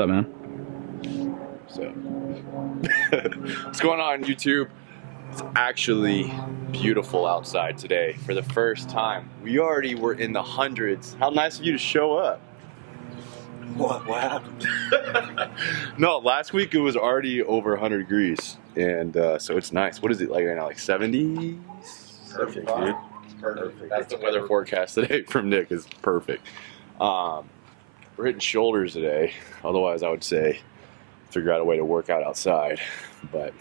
up, man? So, what's going on, YouTube? It's actually beautiful outside today for the first time. We already were in the hundreds. How nice of you to show up. What happened? No, last week it was already over 100 degrees, and so it's nice. What is it like right now? Like 70? Perfect, dude. Perfect. That's the weather forecast today from Nick. Is perfect. We're hitting shoulders today. Otherwise, I would say figure out a way to work out outside, but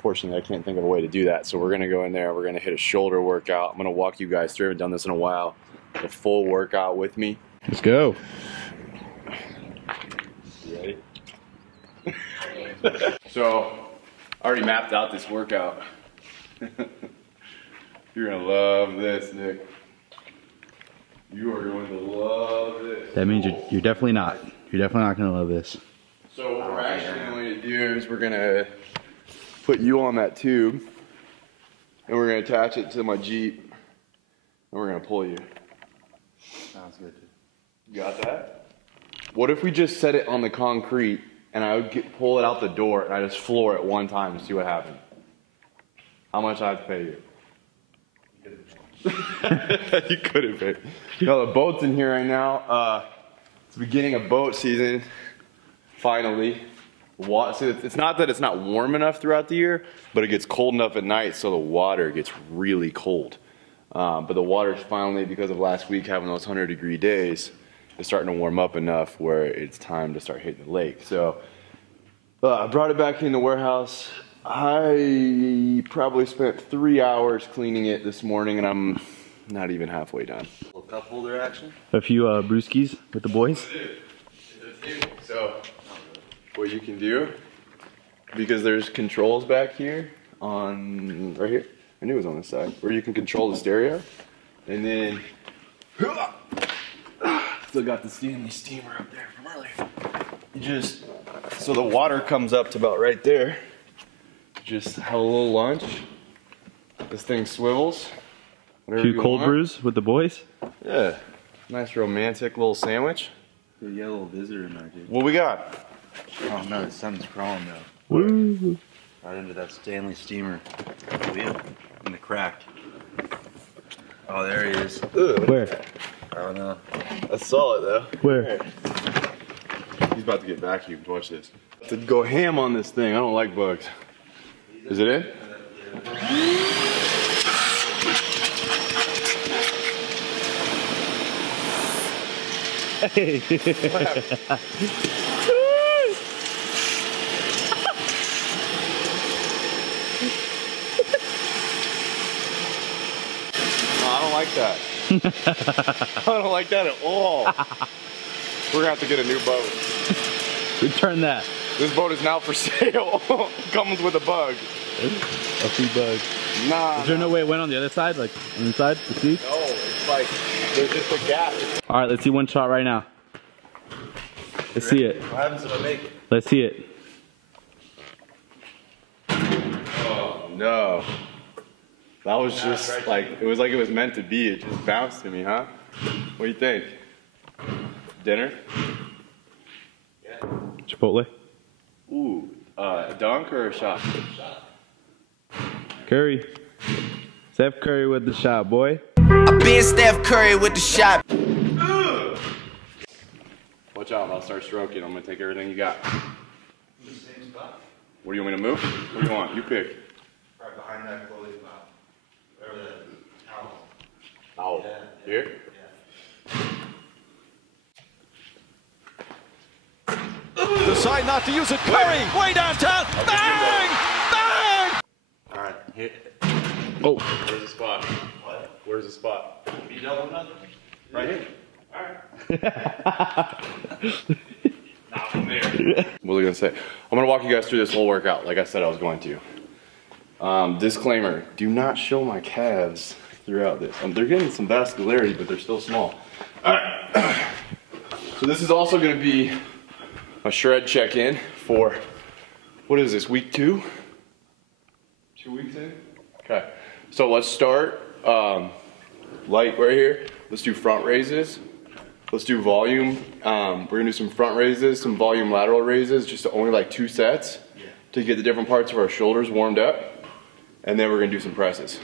fortunately, I can't think of a way to do that. So we're gonna go in there. We're gonna hit a shoulder workout. I'm gonna walk you guys through. I haven't done this in a while. The full workout with me. Let's go. You ready? So, I already mapped out this workout. You're gonna love this, Nick. You are going to love this. That means you're definitely not. You're definitely not gonna love this. So what we're actually going to do is we're gonna put you on that tube, and we're gonna attach it to my Jeep, and we're gonna pull you. Sounds good, dude. You got that? What if we just set it on the concrete, and I would pull it out the door, and I just floor it one time and see what happens? How much I have to pay you? You couldn't pay. No, the boat's in here right now. It's the beginning of boat season. Finally. So it's not that it's not warm enough throughout the year, but it gets cold enough at night, so the water gets really cold. But the water's finally, because of last week having those 100-degree days, it's starting to warm up enough where it's time to start hitting the lake. So I brought it back in the warehouse. I probably spent 3 hours cleaning it this morning, and I'm not even halfway done. A little cup holder action? A few brewskis with the boys. So what you can do, because there's controls back here on right here. I knew it was on this side, where you can control the stereo, and then still got the Stanley steamer up there from earlier. You just so the water comes up to about right there. Just have a little lunch. This thing swivels. A few cold brews with the boys. Yeah, nice romantic little sandwich. The yellow visitor in there, dude. What we got? Oh no, the sun's crawling though. Woo. Right into that Stanley steamer wheel in the crack. Oh, there he is. Ugh. Where? I don't know. I saw it though. Where? He's about to get vacuumed. Watch this. To go ham on this thing. I don't like bugs. Is it in? Hey. I don't like that. I don't like that at all. We're gonna have to get a new boat. Return that. This boat is now for sale. Comes with a bug. A few bugs. Nah. Is there no way it went on the other side, like inside the seat? No, it's like there's just a gap. All right, let's see one shot right now. Let's see it. What happens if I make it? Let's see it. Oh no. That was just like it was meant to be. It just bounced to me, huh? What do you think? Dinner? Yeah. Chipotle. Ooh, a dunk or a shot? Curry. Steph Curry with the shot, boy. I been Steph Curry with the shot. Watch out, I'll start stroking. I'm gonna take everything you got. In the same spot? What do you want me to move? What do you want? You pick. Right behind that clothing spot. Wherever that towel. Ow. Yeah. Here? Yeah. Decide not to use it. Curry, way downtown. Bang! Bang! All right, hit. Oh. Where's the spot? What? Where's the spot? Be double nothing. Right here. All right. Not from there. What was I gonna say? I'm gonna walk you guys through this whole workout, like I said I was going to. Disclaimer: do not show my calves throughout this. They're getting some vascularity, but they're still small. All right. So this is also gonna be a shred check-in for what is this? Week 2? 2 weeks in? Okay. So let's start light right here. Let's do front raises. Let's do volume. We're gonna do some front raises, some volume lateral raises, just only like 2 sets to get the different parts of our shoulders warmed up. And then we're gonna do some presses.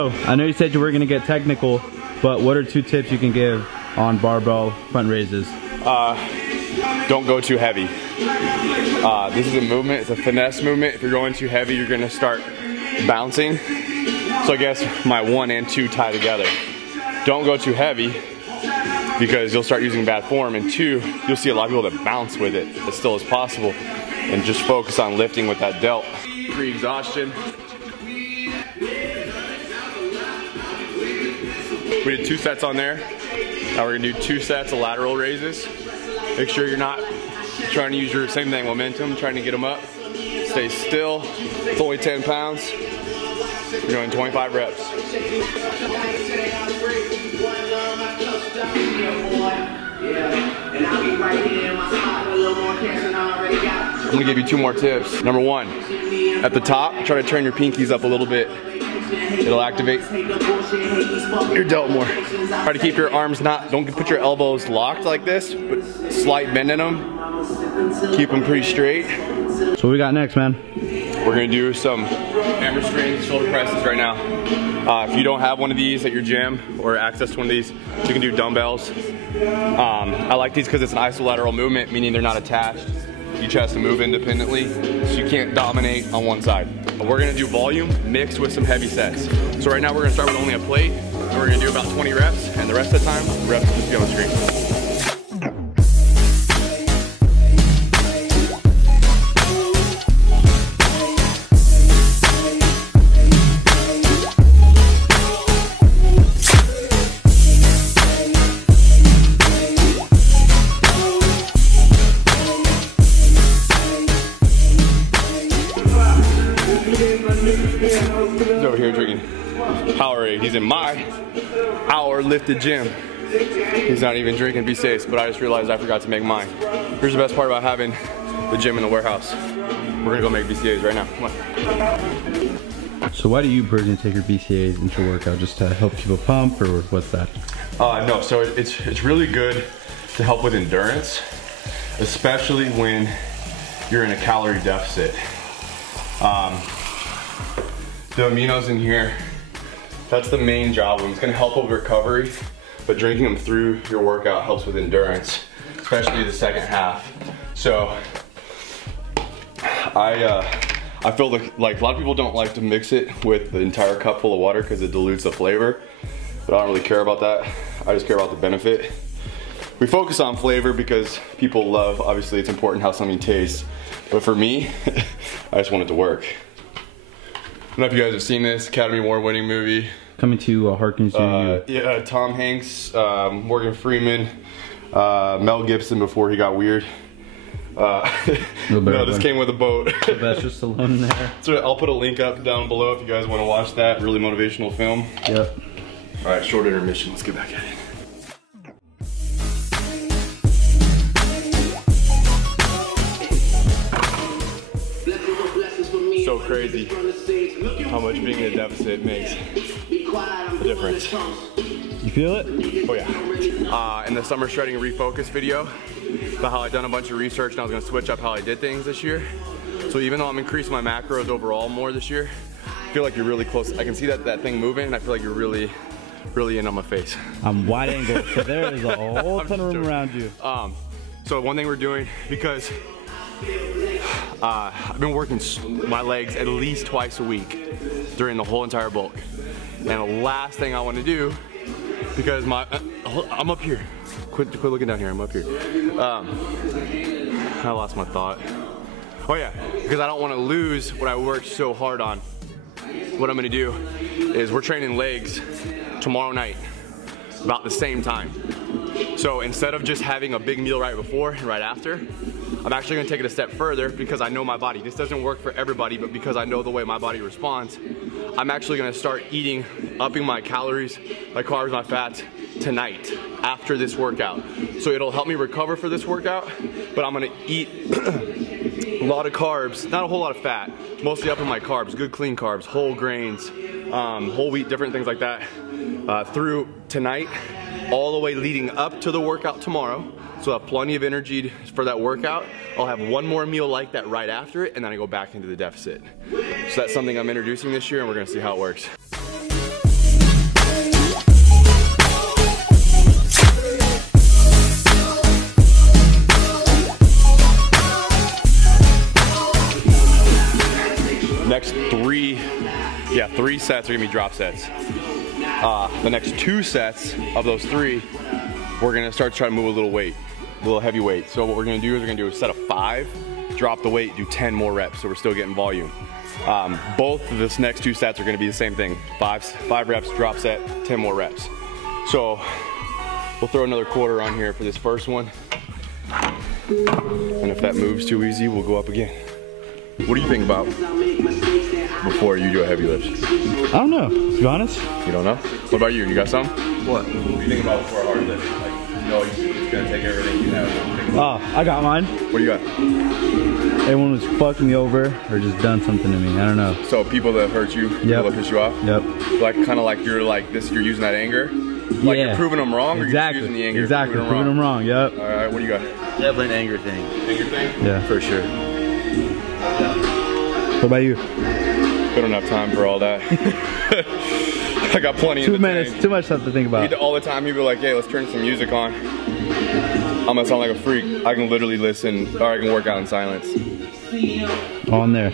I know you said you were going to get technical, but what are 2 tips you can give on barbell front raises? Don't go too heavy. This is a movement, it's a finesse movement. If you're going too heavy, you're gonna start bouncing. So I guess my 1 and 2 tie together. Don't go too heavy because you'll start using bad form, and 2, you'll see a lot of people that bounce with it as still as possible, and just focus on lifting with that delt. Pre-exhaustion. We did 2 sets on there. Now we're gonna do 2 sets of lateral raises. Make sure you're not trying to use your same thing, momentum, trying to get them up. Stay still. It's only 10 pounds. You're doing 25 reps. I'm gonna give you 2 more tips. Number 1, at the top, try to turn your pinkies up a little bit. It'll activate your delt more. Try to keep your arms don't put your elbows locked like this, but slight bend in them. Keep them pretty straight. So what we got next, man? We're gonna do some hamstrings, shoulder presses right now. If you don't have one of these at your gym or access to one of these, you can do dumbbells. I like these because it's an isolateral movement, meaning they're not attached. Each has to move independently, so you can't dominate on one side. We're gonna do volume mixed with some heavy sets. So right now we're gonna start with only a plate, and we're gonna do about 20 reps, and the rest of the time, the reps will just be on the screen. He's over here drinking Powerade. He's in my hour lifted gym. He's not even drinking B6, but I just realized I forgot to make mine. Here's the best part about having the gym in the warehouse. We're gonna go make BCAs right now. Come on. So why do you personally take your BCAs into your workout? Just to help people pump, or what's that? No, so it's really good to help with endurance, especially when you're in a calorie deficit. The aminos in here, that's the main job of them. It's gonna help with recovery, but drinking them through your workout helps with endurance, especially the second half. So I feel like a lot of people don't like to mix it with the entire cup full of water because it dilutes the flavor, but I don't really care about that. I just care about the benefit. We focus on flavor because people love, obviously it's important how something tastes, but for me, I just want it to work. I don't know if you guys have seen this Academy Award winning movie. Coming to Harkins Jr. Yeah, Tom Hanks, Morgan Freeman, Mel Gibson before he got weird. No, this came with a boat. Sylvester Stallone there. So I'll put a link up down below if you guys want to watch that. Really motivational film. Yep. All right, short intermission. Let's get back at it. So crazy how much being in a deficit makes a difference. You feel it? Oh yeah. In the summer shredding refocus video about how I'd done a bunch of research and I was gonna switch up how I did things this year. So even though I'm increasing my macros overall more this year, I feel like you're really close. I can see that thing moving and I feel like you're really in on my face. I'm wide angle, so there is a whole ton of room around you. So one thing we're doing, because I've been working my legs at least twice a week during the whole entire bulk. And the last thing I want to do, because I'm up here. Quit looking down here, I'm up here. I lost my thought. Oh yeah, because I don't want to lose what I worked so hard on. What I'm gonna do is we're training legs tomorrow night, about the same time. So instead of just having a big meal right before and right after, I'm actually gonna take it a step further because I know my body. This doesn't work for everybody, but because I know the way my body responds, I'm actually gonna start upping my calories, my carbs, my fats tonight after this workout. So it'll help me recover for this workout, but I'm gonna eat a lot of carbs, not a whole lot of fat, mostly up in my carbs, good clean carbs, whole grains, whole wheat, different things like that, through tonight, all the way leading up to the workout tomorrow. So I'll have plenty of energy for that workout. I'll have one more meal like that right after it, and then I go back into the deficit. So that's something I'm introducing this year, and we're gonna see how it works. Next three sets are gonna be drop sets. The next 2 sets of those 3, we're gonna start to try to move a little weight, a little heavy weight. So what we're gonna do is we're gonna do a set of 5, drop the weight, do 10 more reps, so we're still getting volume. Both of this next 2 sets are gonna be the same thing. 5 reps, drop set, 10 more reps. So we'll throw another quarter on here for this first one. And if that moves too easy, we'll go up again. What do you think about before you do a heavy lift? I don't know, to be honest. You don't know? What about you? You got some? What do you think about before a hard lift? Like, you know, it's gonna take everything you have. Oh, I got mine. What do you got? Everyone was fucking me over or just done something to me. I don't know. So people that hurt you, people that piss you off? Yep. Like kind of like you're using that anger? Like you're proving them wrong, or you're just using the anger? Exactly, proving them wrong, yep. Alright, what do you got? Definitely an anger thing. Anger thing? Yeah. For sure. What about you? We don't have time for all that. I got plenty in the 2 minutes, tank. too much stuff to think about. All the time people are like, hey, let's turn some music on. I'm gonna sound like a freak. I can literally listen, or I can work out in silence. On there.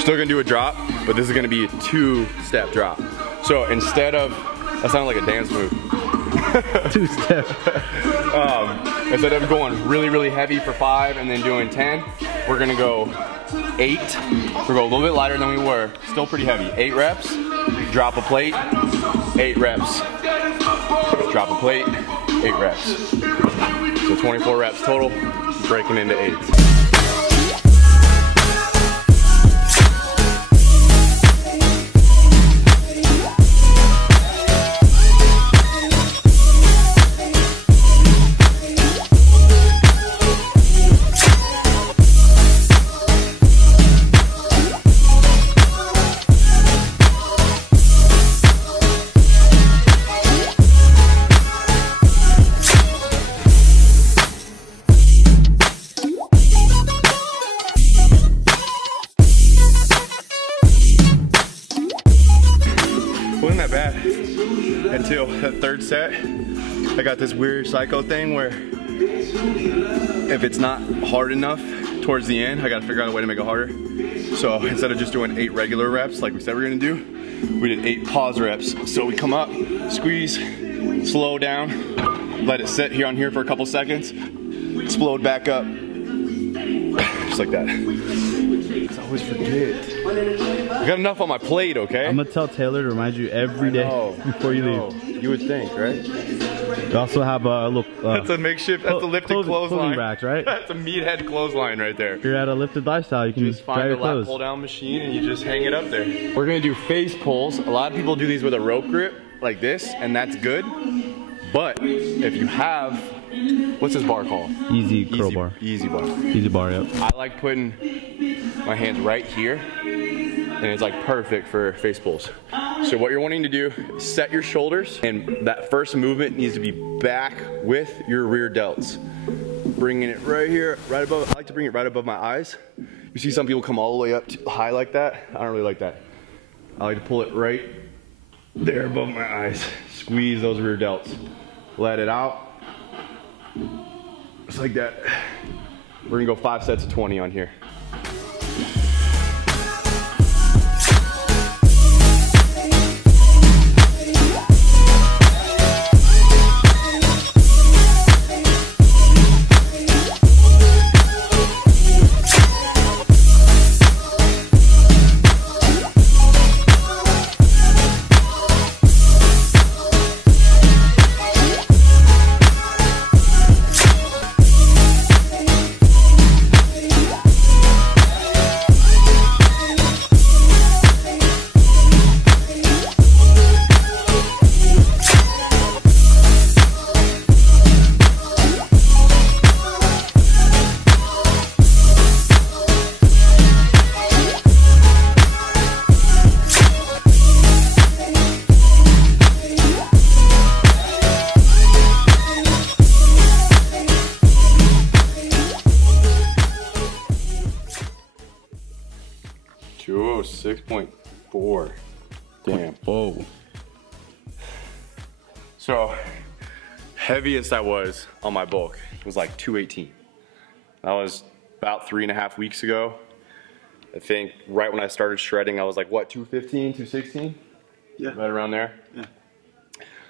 Still gonna do a drop, but this is gonna be a 2-step drop. So instead of, that sounded like a dance move. 2-step. Instead of going really, really heavy for 5 and then doing 10, we're gonna go 8. We'll go a little bit lighter than we were, still pretty heavy. 8 reps, drop a plate, 8 reps. Drop a plate, 8 reps. So 24 reps total, breaking into 8s. Wasn't that bad until that 3rd set. I got this weird psycho thing where if it's not hard enough towards the end, I gotta figure out a way to make it harder. So instead of just doing 8 regular reps like we said we were gonna do, we did 8 pause reps. So we come up, squeeze, slow down, let it sit here on here for a couple seconds, explode back up, just like that. I always forget. I got enough on my plate, okay? I'm gonna tell Taylor to remind you every day before you leave. You would think, right? We also have a little. That's a makeshift. That's a lifted clothesline. Racks, right? That's a meathead clothesline right there. If you're at a lifted lifestyle, you can just find a lat pull down machine and you just hang it up there. We're gonna do face pulls. A lot of people do these with a rope grip like this, and that's good. But if you have, what's this bar called? Easy curl bar. Easy bar. Easy bar, yep. I like putting my hands right here, and it's like perfect for face pulls. So what you're wanting to do is set your shoulders, and that first movement needs to be back with your rear delts. Bringing it right here, right above, I like to bring it right above my eyes. You see some people come all the way up high like that. I don't really like that. I like to pull it right there above my eyes. Squeeze those rear delts. Let it out. Just like that. We're gonna go 5 sets of 20 on here. 6.4. Damn. Whoa. So, heaviest I was on my bulk was like 218. That was about 3.5 weeks ago. I think right when I started shredding, I was like, what, 215, 216? Yeah. Right around there? Yeah.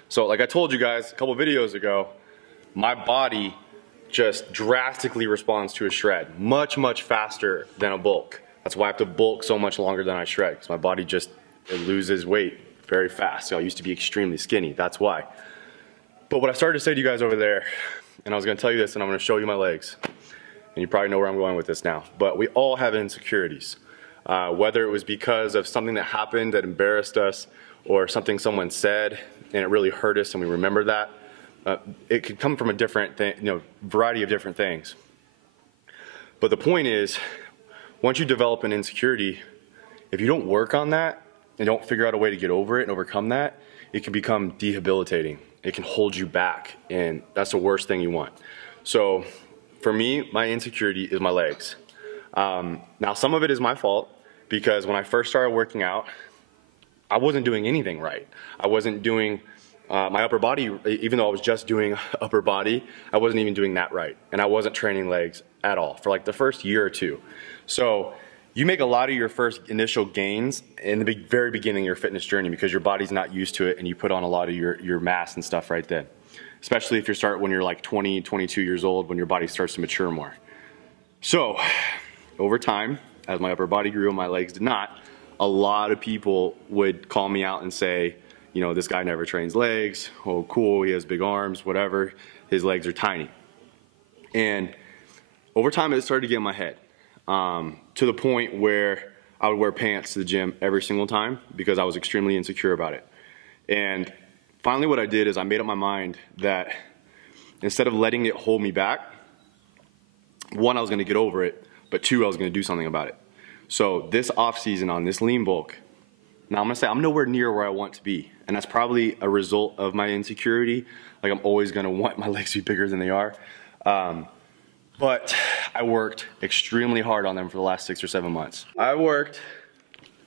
So like I told you guys a couple videos ago, my body just drastically responds to a shred much, much faster than a bulk. That's why I have to bulk so much longer than I shred, because my body just, it loses weight very fast. So I used to be extremely skinny, that's why. But what I started to say to you guys over there, and I was gonna tell you this and I'm gonna show you my legs, and you probably know where I'm going with this now, but we all have insecurities. Whether it was because of something that happened that embarrassed us, or something someone said and it really hurt us and we remember that. It could come from a different thing, variety of different things. But the point is, once you develop an insecurity, if you don't work on that and don't figure out a way to get over it and overcome that, it can become debilitating. It can hold you back, and that's the worst thing you want. So for me, my insecurity is my legs. Now some of it is my fault, because when I first started working out, I wasn't doing anything right. I wasn't doing my upper body, even though I was just doing upper body, I wasn't even doing that right. And I wasn't training legs at all for like the first year or two. So you make a lot of your first initial gains in the very beginning of your fitness journey, because your body's not used to it and you put on a lot of your mass and stuff right then. Especially if you start when you're like 20, 22 years old, when your body starts to mature more. So over time, as my upper body grew and my legs did not, a lot of people would call me out and say, this guy never trains legs. Oh, cool, he has big arms, whatever. His legs are tiny. And over time, it started to get in my head, to the point where I would wear pants to the gym every single time because I was extremely insecure about it. And finally, what I did is I made up my mind that instead of letting it hold me back, one, I was gonna get over it, but two, I was gonna do something about it. So this off season on this lean bulk, now I'm gonna say I'm nowhere near where I want to be. And that's probably a result of my insecurity. Like I'm always gonna want my legs to be bigger than they are. But I worked extremely hard on them for the last 6 or 7 months. I worked,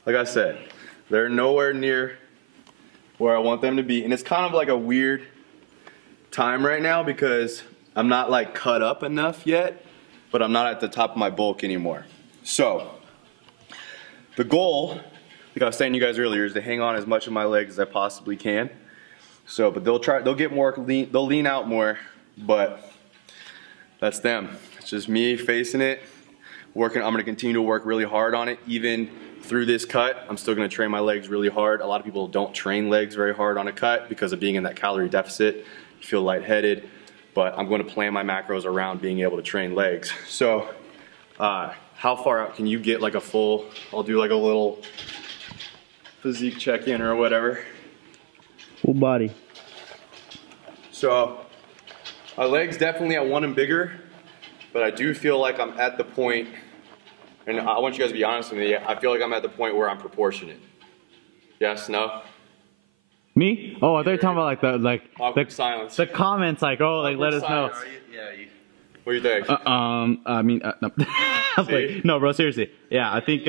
like I said, they're nowhere near where I want them to be. And it's kind of like a weird time right now because I'm not like cut up enough yet, but I'm not at the top of my bulk anymore. So the goal, like I was saying to you guys earlier, is to hang on as much of my legs as I possibly can. So, but they'll get more lean, they'll lean out more, but that's them. It's just me facing it, working. I'm gonna continue to work really hard on it, even through this cut. I'm still gonna train my legs really hard. A lot of people don't train legs very hard on a cut because of being in that calorie deficit. You feel lightheaded, but I'm gonna plan my macros around being able to train legs. So, how far out can you get like a full, I'll do like a little physique check-in or whatever. Full body. So my legs definitely, I want them bigger, but I do feel like I'm at the point, and I want you guys to be honest with me, I feel like I'm at the point where I'm proportionate. Yes, no? Me? Oh, I thought you were talking about Awkward silence. the comments, like, oh, like let us know. What do you think? No. I was like, no, bro, seriously. Yeah, I think.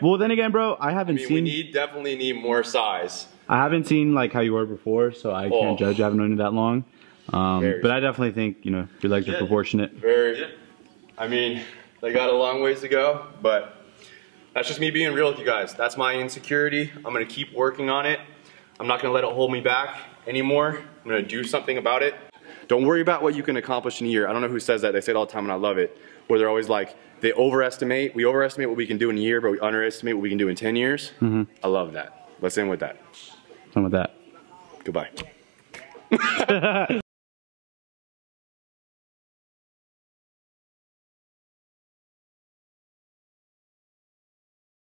Well, then again, bro, I haven't seen. We definitely need more size. I haven't seen like how you were before, so I can't judge. I haven't known you that long. But I definitely think your legs are proportionate. Very. I mean, they got a long ways to go, but that's just me being real with you guys. That's my insecurity. I'm gonna keep working on it. I'm not gonna let it hold me back anymore. I'm gonna do something about it. Don't worry about what you can accomplish in a year. I don't know who says that. They say it all the time and I love it. Where they're always like, we overestimate what we can do in a year, but we underestimate what we can do in 10 years. Mm-hmm. I love that. Let's end with that. End with that. Goodbye.